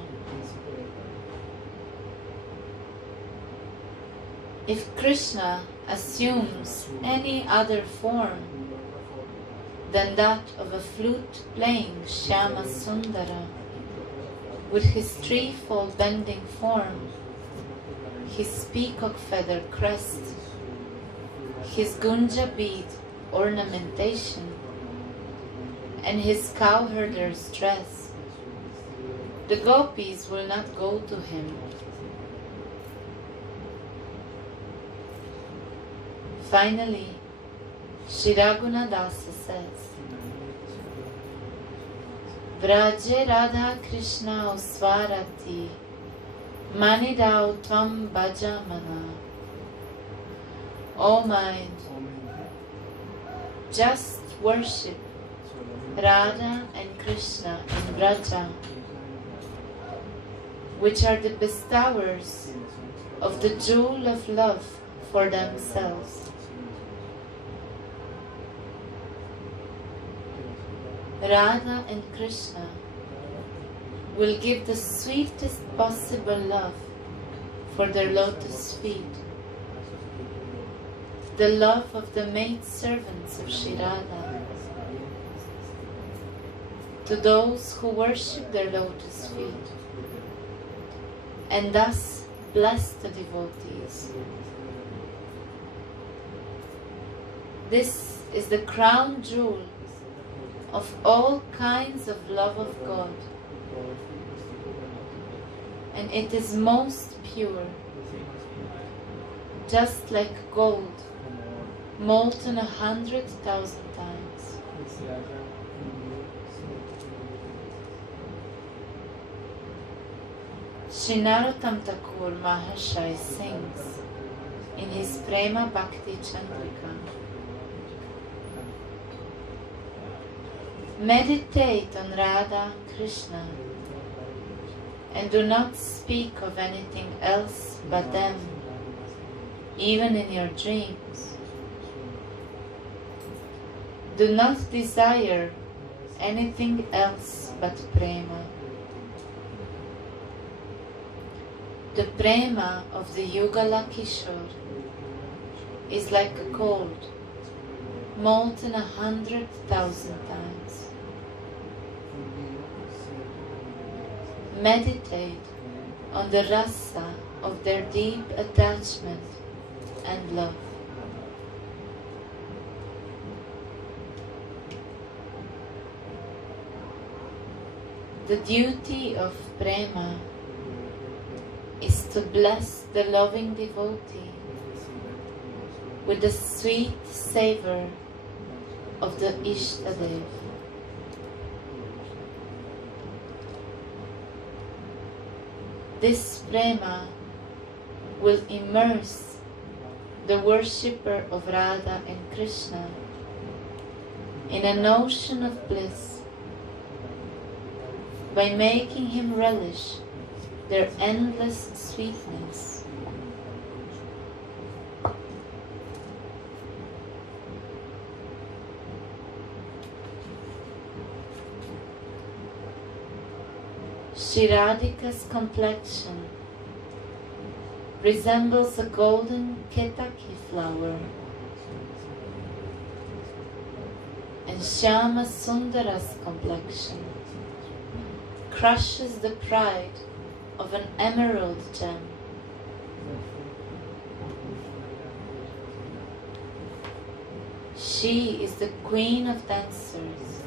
If Krishna assumes any other form than that of a flute-playing Shyama Sundara, with his threefold bending form, his peacock feather crest, his gunja bead ornamentation, and his cowherder's dress, the Gopis will not go to him. Finally, Shri Raghunadasa says, Vraje Radha Krishna Usvarati Manidau Tvam Bhajamana. O mind, just worship Radha and Krishna in Vraja, which are the bestowers of the jewel of love for themselves. Radha and Krishna will give the sweetest possible love for their lotus feet, the love of the maidservants of Shri Radha, to those who worship their lotus feet, and thus bless the devotees. This is the crown jewel of all kinds of love of God, and it is most pure, just like gold molten 100,000 times. Sri Narottam Thakur Mahashai sings in his Prema Bhakti Chandrika, meditate on Radha Krishna and do not speak of anything else but them, even in your dreams. Do not desire anything else but prema. The prema of the Yugala Kishore is like a gold molten 100,000 times. Meditate on the rasa of their deep attachment and love. The duty of prema is to bless the loving devotee with the sweet savor of the Ishtadev. This prema will immerse the worshipper of Radha and Krishna in an ocean of bliss by making him relish their endless sweetness. Shri Radhika's complexion resembles a golden ketaki flower, and Shyama Sundara's complexion crushes the pride of an emerald gem. She is the queen of dancers,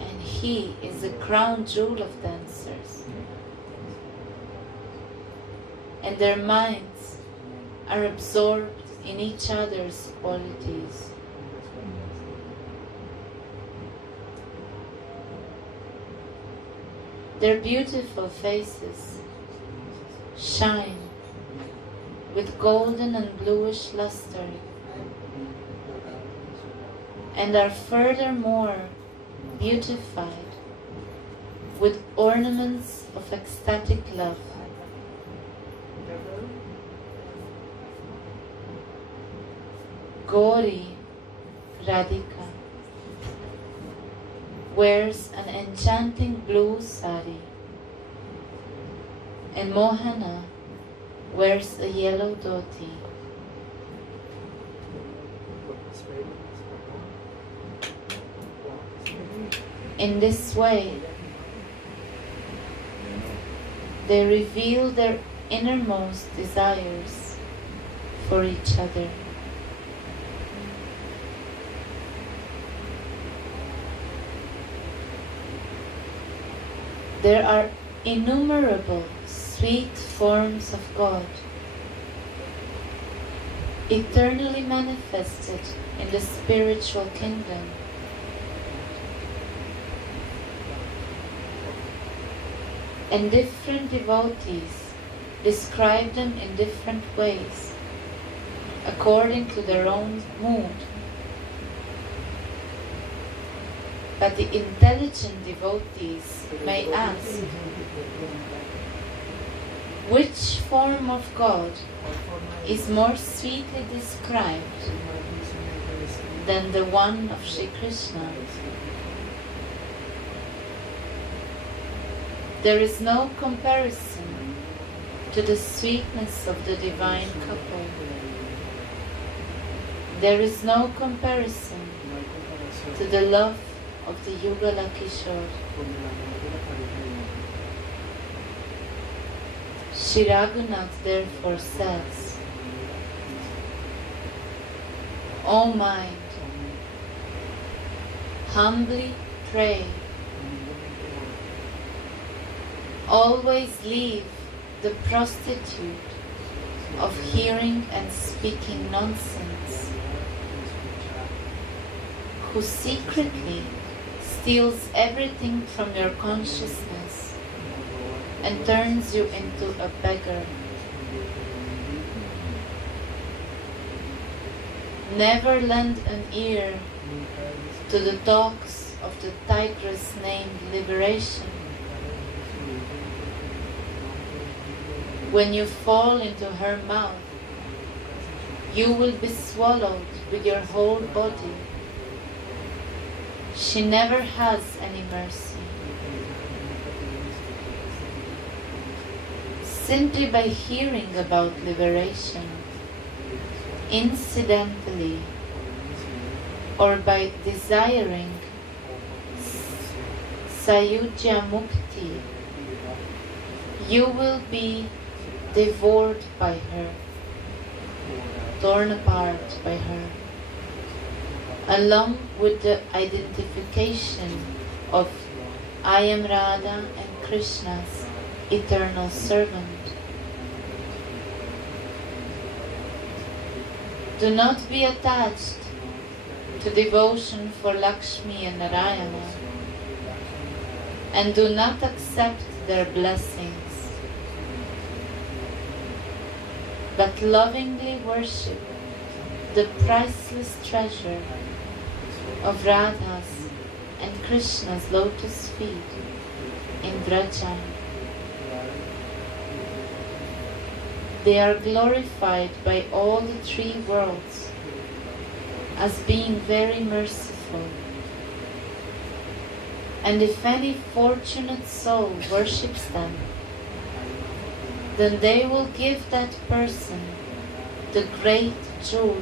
and he is the crown jewel of dancers. And their minds are absorbed in each other's qualities. Their beautiful faces shine with golden and bluish luster and are furthermore beautified with ornaments of ecstatic love. Gauri Radhika wears an enchanting blue sari, and Mohana wears a yellow dhoti. In this way, they reveal their innermost desires for each other. There are innumerable sweet forms of God, eternally manifested in the spiritual kingdom. And different devotees describe them in different ways, according to their own mood. But the intelligent devotees may ask, which form of God is more sweetly described than the one of Shri Krishna? There is no comparison to the sweetness of the divine couple. There is no comparison to the love of the Yugala Kishore. Shri Raghunath therefore says, O mind, humbly pray. Always leave the prostitute of hearing and speaking nonsense, who secretly steals everything from your consciousness and turns you into a beggar. Never lend an ear to the talks of the tigress named Liberation. When you fall into her mouth, you will be swallowed with your whole body. She never has any mercy. Simply by hearing about liberation, incidentally, or by desiring Sayujya Mukti, you will be devoured by her, torn apart by her, along with the identification of I am Radha and Krishna's eternal servant. Do not be attached to devotion for Lakshmi and Narayana, and do not accept their blessings, but lovingly worship the priceless treasure of Radha's and Krishna's lotus feet in Vraja. They are glorified by all the three worlds as being very merciful. And if any fortunate soul worships them, then they will give that person the great jewel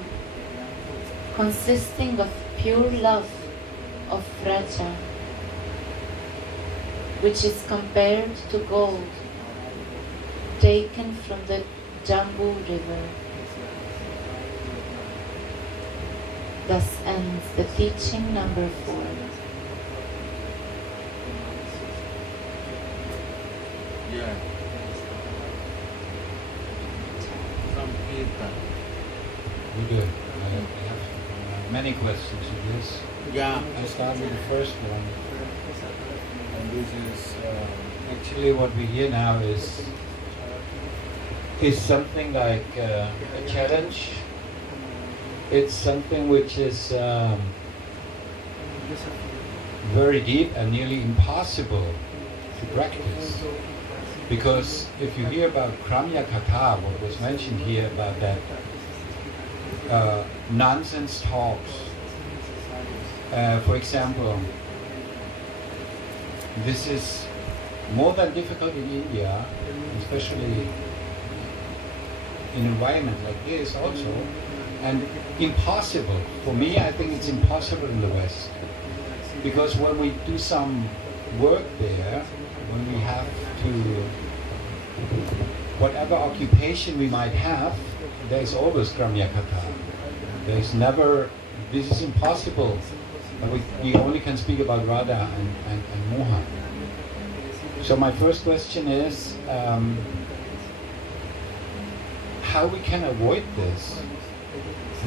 consisting of pure love of Vraja, which is compared to gold taken from the Jambu river. Thus ends the teaching number 4. Yeah. Some Kirtan. Good. I have many questions to this. Yeah. I start with the first one. And this is actually what we hear now is something like a challenge. It's something which is very deep and nearly impossible to practice. Because if you hear about Kramya Katha, what was mentioned here about that nonsense talks, for example, this is more than difficult in India, especially in an environment like this also, and impossible. For me, I think it's impossible in the West. Because when we do some work there, when we have to, whatever occupation we might have, there's always Kramya Katha. There's never, this is impossible. We only can speak about Radha and Mohan. So my first question is, how we can avoid this?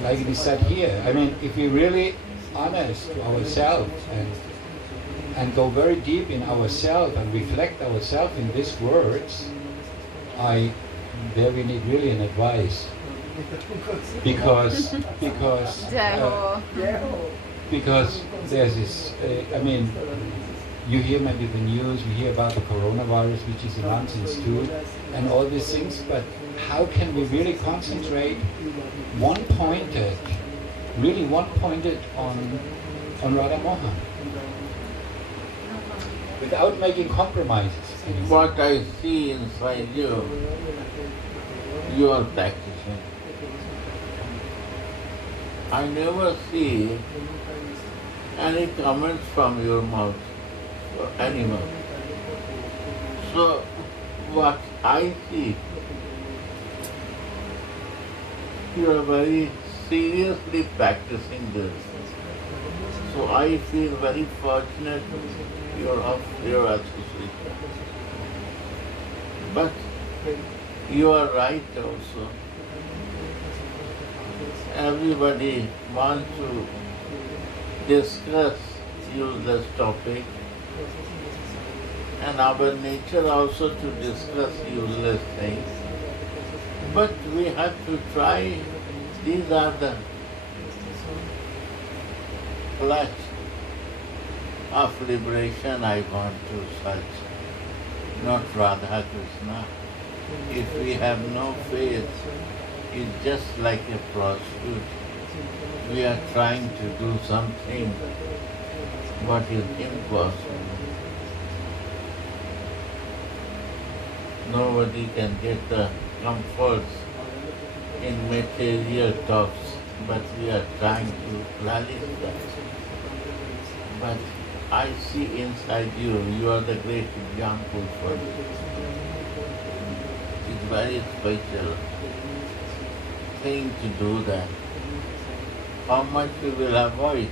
Like it is said here, I mean, if we're really honest to ourselves and go very deep in ourselves and reflect ourselves in these words, there we need really an advice. Because there's this, I mean, you hear maybe the news, we hear about the coronavirus, which is a nonsense too, and all these things, but how can we really concentrate one-pointed on Radha Mohan without making compromises? What I see inside you, you are practicing. I never see any comments from your mouth or anyone. So what I see, you are very seriously practicing this. So I feel very fortunate you're of your association. But you are right also. Everybody wants to discuss useless topic, and our nature also to discuss useless things. But we have to try, these are the clutch of liberation I want to search, not Radha Krishna. If we have no faith, it's just like a prostitute. We are trying to do something what is impossible. Nobody can get the comforts in material talks, but we are trying to relish that. But I see inside you, you are the great example for me. It's very special thing to do that. How much we will avoid.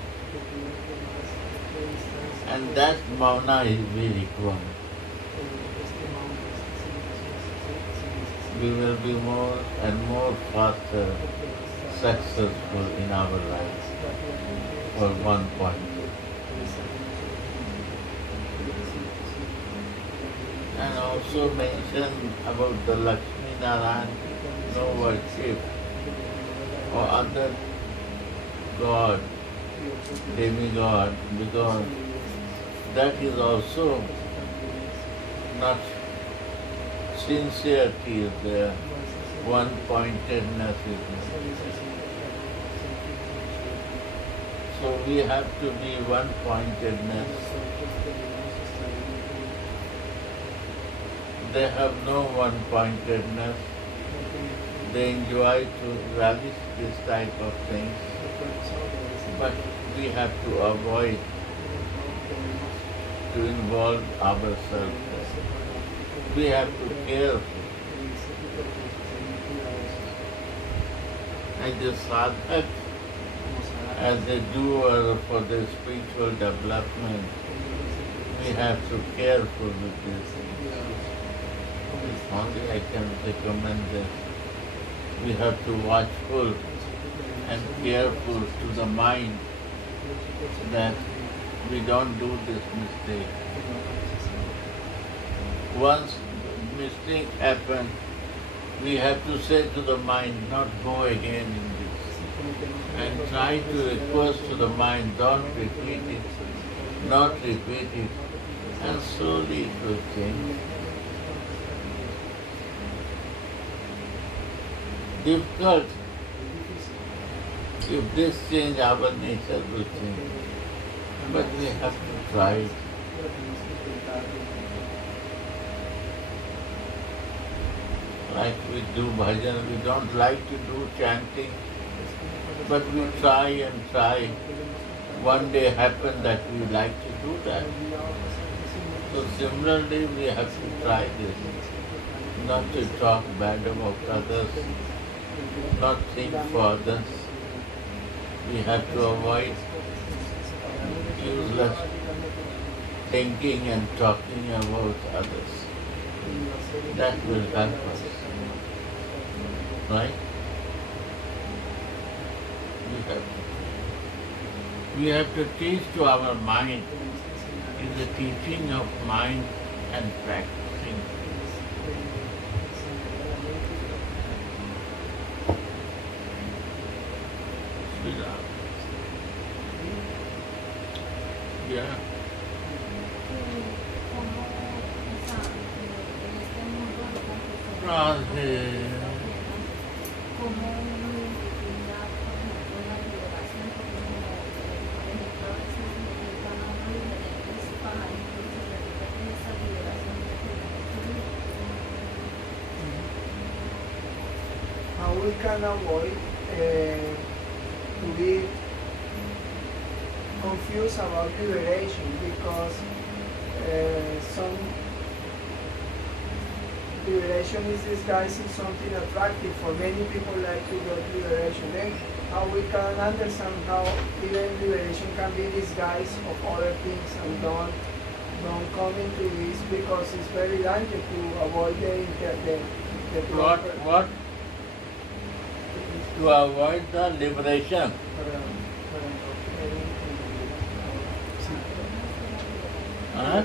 And that Mauna is very required. we will be more and more faster successful in our lives for one point. And also mention about the Lakshmi Narayan, no worship or other god, demigod, because that is also not sincerity is there, one-pointedness is there. So we have to be one-pointedness. They have no one-pointedness. They enjoy to relish this type of things, but we have to avoid to involve ourselves. We have to care. As a sadhak, as a doer for the spiritual development, we have to care for this. Only I can recommend this. We have to watchful and careful to the mind that we don't do this mistake. Once mistake happens, we have to say to the mind, not go again in this. And try to request to the mind, don't repeat it, not repeat it, and slowly it will change. Difficult. If this change, our nature will change. But we have to try it. Like we do bhajan, we don't like to do chanting, but we try and try. One day happen that we like to do that. So similarly, we have to try this. Not to talk bad about others, not think for others. We have to avoid useless thinking and talking about others. That will help us. Right? We have to teach to our mind. It's the teaching of mind and practicing. Yeah. Radhe. How we can avoid to be confused about liberation, because some liberation is disguised as something attractive. For many people like to go to liberation. Then how we can understand how even liberation can be disguised of other things, and don't come into this, because it's very dangerous to avoid the What? To avoid the liberation. Huh?